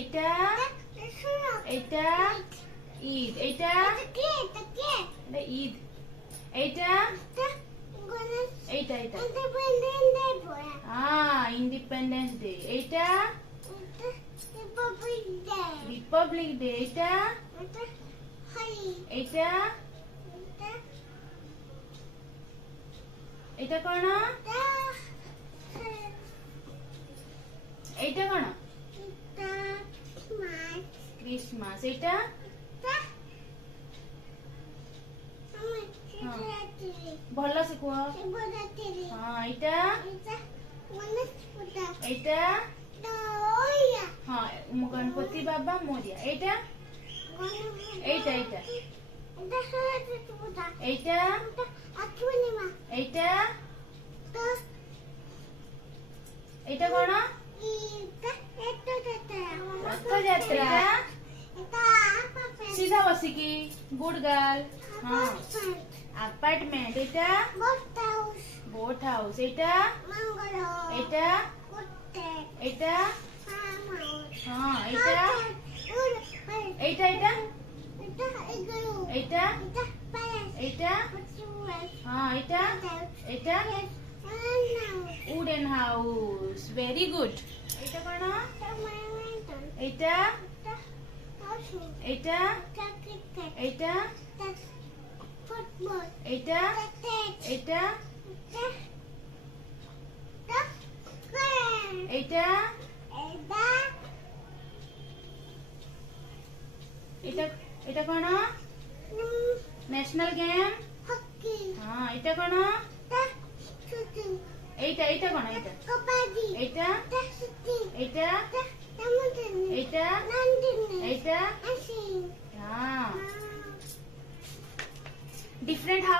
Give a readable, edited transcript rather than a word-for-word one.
এইটা এইটা ঈদ, এইটা ঈদ, এইটা এইটা এইটা ইন্ডিপেন্ডেন্স ডে, এইটা রিপাবলিক ডে, এইটা এইটা এটা কোন, এইটা কোন ক্রিসমাস, এইটা ଭଲ ସେ କୁହ। ହଁ ଏଇଟା ଏଇଟା ହଁ ଗଣପତି ବାବା ମୋରିଆ, ଏଇଟା এইটা এইটা এইটা এইটা এইটা কোন ରଥଯାତ୍ରା, ସିଧା ବସିକି ଗୁଡ୍ ଗାର୍ଲ। ହଁ ଆପାର୍ଟମେଣ୍ଟ, ଏଇଟା ବୋଟ୍ ହାଉସ୍, এইটা এইটা এইটা ହଁ এইটা এইটা এইটা এইটা এইটা ହଁ এইটা এইটা উডেন হাউস, ভেরি গুড। এইটা কোন, এইটা এইটা এইটা এইটা এইটা এইটা এটা এটা কোন ন্যাশনাল গেম, হ্যাঁ এটা কোন এইটা এইটা কোন এইটা এইটা এইটা এইটা এইটা হ্যাঁ ডিফারেন্ট হাউস।